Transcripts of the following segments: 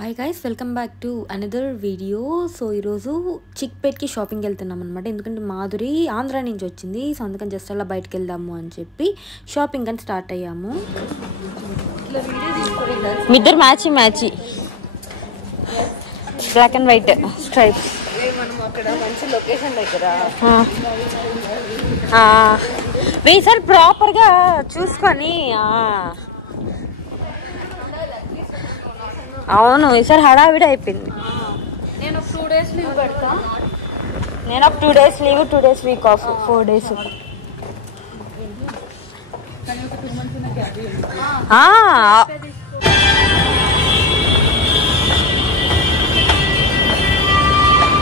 Hi guys, welcome back to another video. So ఈరోజు చిక్పేట్కి షాపింగ్కి వెళ్తున్నాం అనమాట. ఎందుకంటే మాధురి ఆంధ్ర నుంచి వచ్చింది. సో అందుకని జస్ట్ అలా బయటకు వెళ్దాము అని చెప్పి షాపింగ్ అని స్టార్ట్ అయ్యాము. ఇద్దరు match black and white stripes. ఈసారి ప్రాపర్గా చూసుకొని. అవును, ఈసారి హడావిడి అయిపోయింది. నేను 2 days లీవ్ పెడతా. నేను ఒక 2 days leave, 2 days week off, 4 days.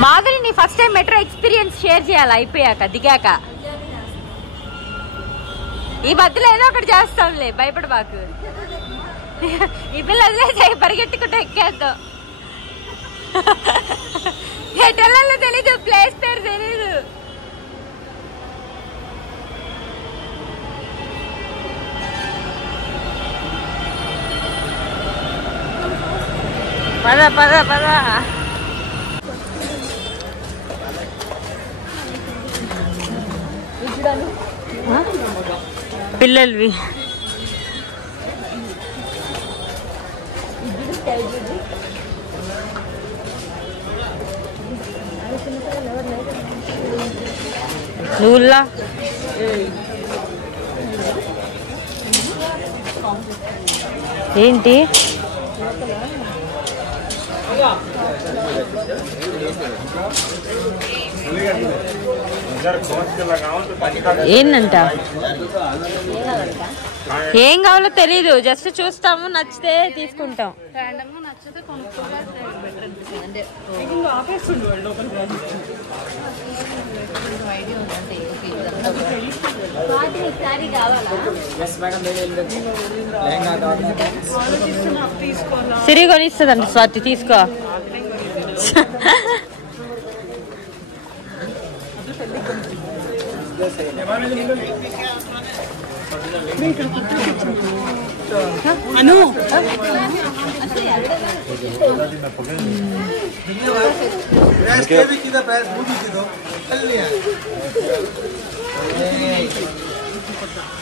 Madhuri, నీ first time metro experience share చేయాలి అయిపోయాక, దిగాక. ఈ మధ్యలో ఏదో ఒకటి చేస్తాంలే, భయపడబాకు. ఈ పిల్ల వదిలేసాయి, పరిగెట్టుకుంటూ ఎక్కేద్దాం. ఎటెళ్ళలో తెలీదు, ప్లేస్ పేరు తెలీదు. పద పద పద. పిల్లలవి నువ్వులా ఏంటి? ఏంటంట? ఏం కావాలో తెలీదు, జస్ట్ చూస్తాము, నచ్చితే తీసుకుంటాం. సిరి కొనిస్తుందంట స్వాతి, తీసుకో. అను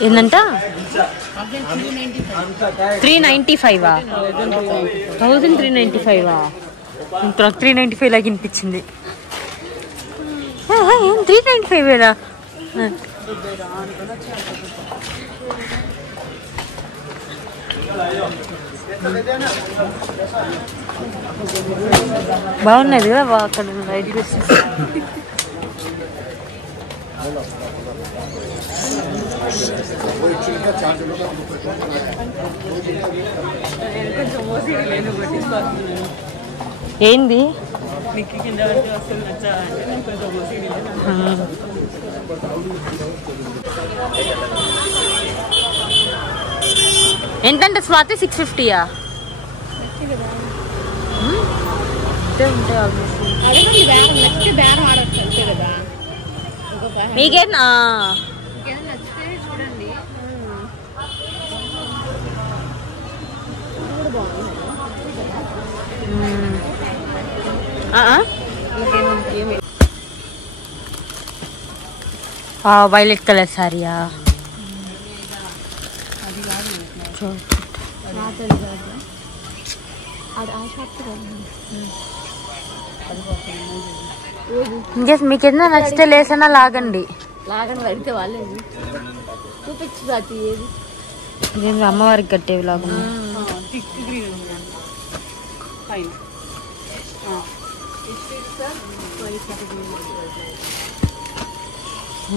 ఏంటంట? 395. 1395. 395 లాగా వినిపించింది. 395 బాగున్నది కదా అక్కడ రైట్. ఏంది? ఎంతంటే స్వాతి? 650. మీకేనా? వైలెట్ కలర్ సారీయా? ఇంకేస్ మీకు ఏదైనా నచ్చితే లేసన్నా లాగండి. అడిగితే వాళ్ళే చూపించు. ఇదేంటి అమ్మవారికి కట్టేవి లాగా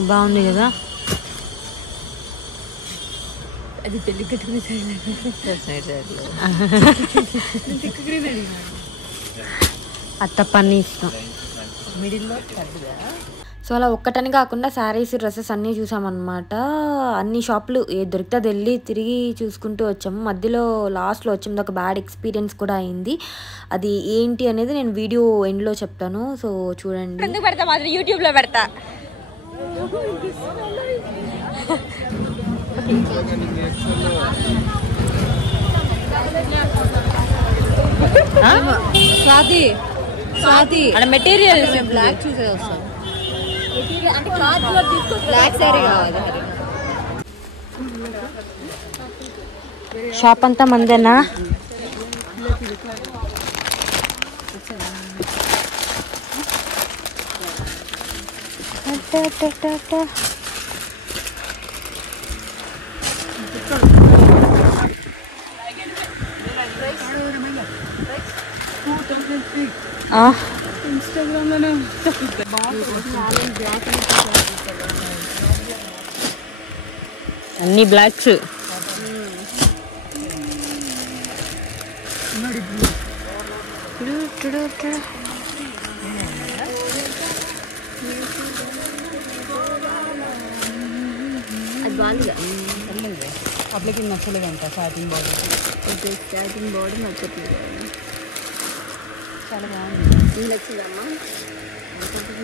బాగుంది కదా. అది పెళ్లి కట్టుకునే అత్త పని ఇష్టం. సో అలా ఒక్కటని కాకుండా శారీస్, డ్రెస్సెస్ అన్నీ చూసామన్నమాట. అన్ని షాపులు దొరికితే అది వెళ్ళి తిరిగి చూసుకుంటూ వచ్చాము. మధ్యలో లాస్ట్లో వచ్చింది ఒక బ్యాడ్ ఎక్స్పీరియన్స్ కూడా అయింది. అది ఏంటి అనేది నేను వీడియో ఎండ్లో చెప్తాను, సో చూడండి. ఎందుకు పెడతా మాత్రం యూట్యూబ్లో పెడతా. స్వాతి స్వాతి అక్కడ మెటీరియల్ బ్లాక్ చూసే వస్తాం అంటే బ్లాక్ సారీ కావాలి. షాప్ అంతా మందేనా? అన్ని బ్లాక్స్. అట్లకి నచ్చలేదంట స్టార్టింగ్ బాడీ. స్టార్టింగ్ బాడీ నచ్చట్లేదు. చాలా బాగుంది. నచ్చిందమ్మా.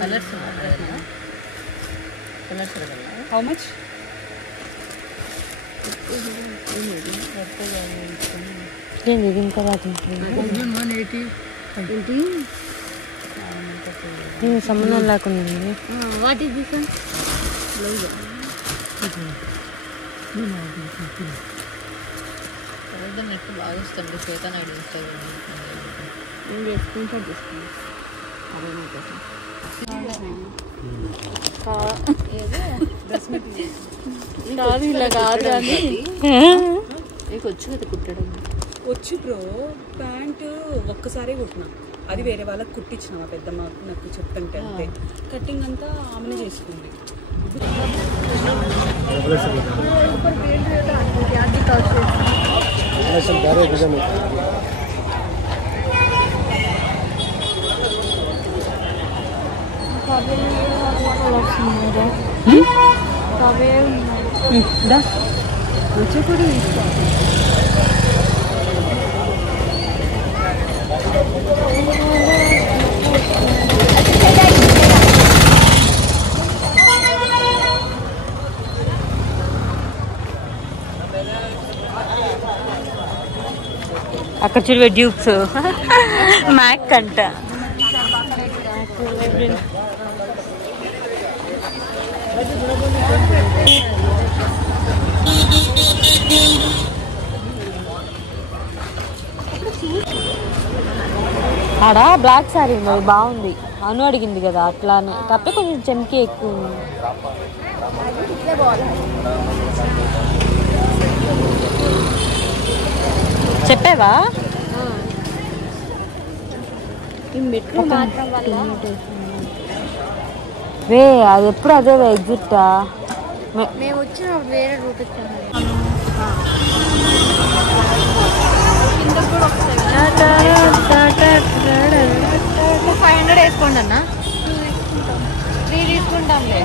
Colours how much? ఏంది ఇది ఇంకా రాకుంటుంది? సంబంధం లేకుండా. What is this? నెట్ బాగా వస్తుంది. శ్వేత నాయుడు స్క్రీన్షాట్ తీసుకున్నాను. కాదు ఇలా కాదు కానీ నీకు వచ్చు కదా కుట్టడం. వచ్చు బ్రో. ప్యాంటు ఒక్కసారి కుట్టినా, అది వేరే వాళ్ళకి కుట్టించిన మా పెద్దమ్మ నాకు చెప్తుంటే అంతే. కటింగ్ అంతా ఆమెనే చేసుకుంది. కూడా అక్కడ చూడవే డ్యూక్స్ మ్యాక్ అంట. ఆడ బ్లాక్ శారీ ఉంది, అది బాగుంది. అను అడిగింది కదా అట్లానే, తప్పే కొంచెం చెమ్కి ఎక్కువ ఉంది. చెప్పావా? వే అది ఎప్పుడు అదే ఎగ్జిట్టా? మేము వచ్చిన వేరే రూట్ వచ్చాము. 500 వేసుకోండి అన్న. 3 తీసుకుంటాంలే.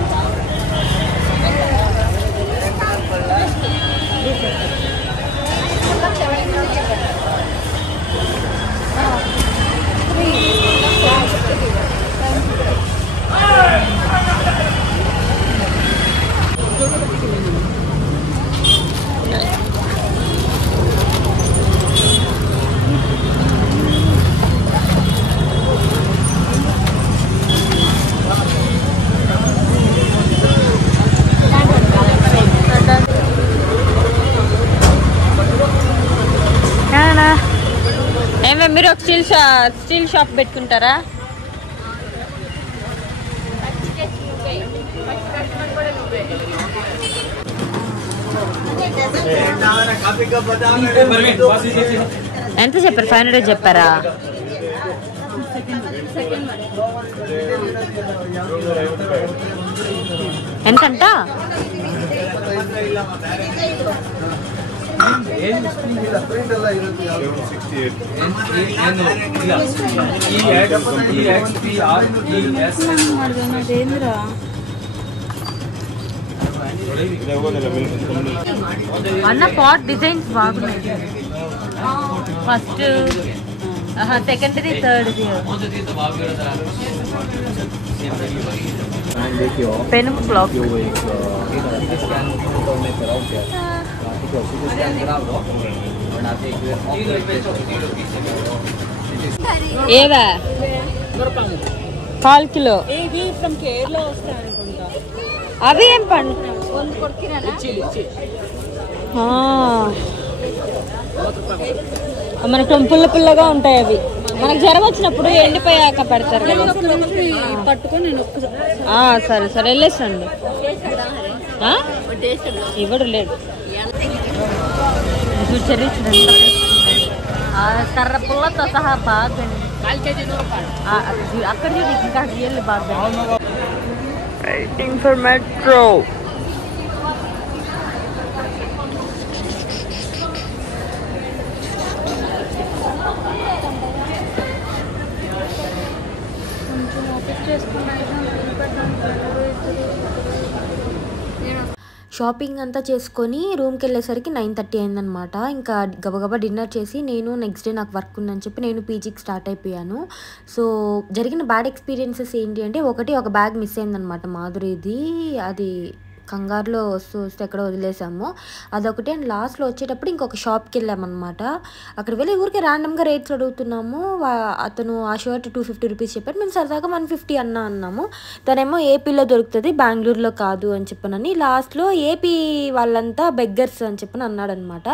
మీరు ఒక స్టీల్ షాప్ పెట్టుకుంటారా? ఎంత చెప్పారు? 500 చెప్పారా? ఎంతంట? అన్న పాట్ డిజైన్స్ బాగున్నాయి. ఫస్ట్ సెకండ్ది థర్డ్ది పెన్ బ్లాక్. ఏవా 1/4 కిలో ఇవి ఫ్రమ్ కేరళ వస్తాయి అనుకుంటా. అవి ఏం పండు మనకు పుల్ల పుల్లగా ఉంటాయి అవి. మనకు జ్వరం వచ్చినప్పుడు ఎండిపోయాక పెడతారు కదా. పట్టుకొని నేను సరే సరే వెళ్ళేసండి. ఇవ్వడు లేదు చెర్రీ చూడండి, కర్ర పుల్లతో సహా బాగా అక్కడ చూడు ఇంకా రియల్ బాగా. Waiting for metro. షాపింగ్ అంతా చేసుకొని రూమ్కి వెళ్ళేసరికి 9:30 అయిందనమాట. ఇంకా గబగబా డిన్నర్ చేసి నేను నెక్స్ట్ డే నాకు వర్క్ ఉందని చెప్పి నేను పీజీకి స్టార్ట్ అయిపోయాను. సో జరిగిన బ్యాడ్ ఎక్స్పీరియన్సెస్ ఏంటి అంటే, ఒక బ్యాగ్ మిస్ అయిందనమాట మాధురిది. అది కంగారులో వస్తే ఎక్కడ వదిలేసాము అదొకటి. అండ్ లాస్ట్లో వచ్చేటప్పుడు ఇంకొక షాప్కి వెళ్ళామన్నమాట. అక్కడ వెళ్ళి ఊరికే ర్యాండమ్గా రేట్స్ అడుగుతున్నాము. అతను ఆ షర్ట్ 250 రూపీస్ చెప్పాడు. మేము సరదాగా 150 అన్నాము. తనేమో ఏపీలో దొరుకుతుంది, బెంగళూరులో కాదు అని చెప్పనని లాస్ట్లో ఏపీ వాళ్ళంతా బెగ్గర్స్ అని చెప్పని అన్నాడు అనమాట.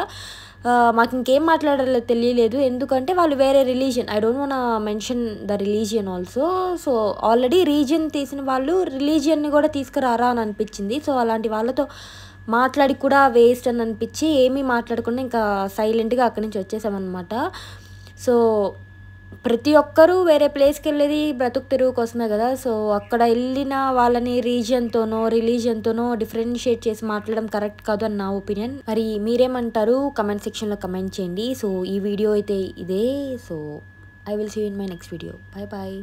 మాకు ఇంకేం మాట్లాడాలో తెలియలేదు, ఎందుకంటే వాళ్ళు వేరే religion. I don't want mention the religion also. So already region తీసిన వాళ్ళు రిలీజియన్ని కూడా తీసుకురారా అని అనిపించింది. సో అలాంటి వాళ్ళతో మాట్లాడి కూడా వేస్ట్ అని అనిపించి ఏమీ మాట్లాడకుండా ఇంకా సైలెంట్గా అక్కడి నుంచి వచ్చేసామన్నమాట. సో ప్రతి ఒక్కరూ వేరే ప్లేస్కి వెళ్ళేది బ్రతుకు తెరువు కోసమే కదా. సో అక్కడ వెళ్ళిన వాళ్ళని రీజియన్తోనో రిలీజియన్తోనో డిఫరెన్షియేట్ చేసి మాట్లాడడం కరెక్ట్ కాదు అని నా ఒపీనియన్. మరి మీరేమంటారు కమెంట్ సెక్షన్లో కమెంట్ చేయండి. సో ఈ వీడియో అయితే ఇదే. So I will see you in my next video. Bye bye.